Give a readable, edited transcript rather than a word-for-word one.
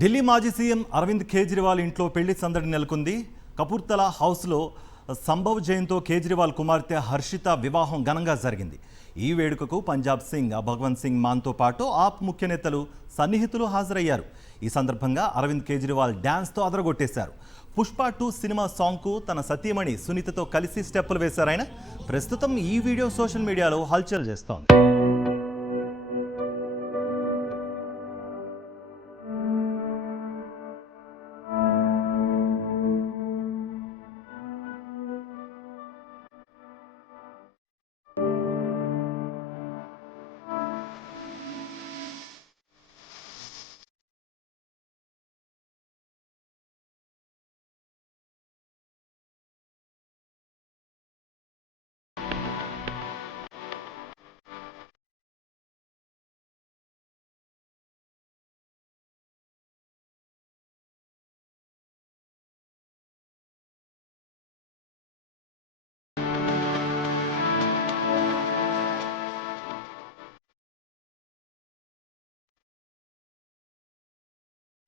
ఢిల్లీ మాజీ సీఎం అరవింద్ కేజ్రీవాల్ ఇంట్లో పెళ్లి సందడి నెలకొంది. కపూర్తలా హౌస్లో సంభవ్ జైన్తో కేజ్రీవాల్ కుమార్తె హర్షిత వివాహం ఘనంగా జరిగింది. ఈ వేడుకకు పంజాబ్ సింగ్, భగవంత్ సింగ్ మాన్తో పాటు ఆప్ ముఖ్య నేతలు, సన్నిహితులు హాజరయ్యారు. ఈ సందర్భంగా అరవింద్ కేజ్రీవాల్ డ్యాన్స్తో అదరగొట్టేశారు. పుష్ప 2 సినిమా సాంగ్కు తన సతీమణి సునీతతో కలిసి స్టెప్పులు వేశారాయన. ప్రస్తుతం ఈ వీడియో సోషల్ మీడియాలో హల్చల్ చేస్తోంది.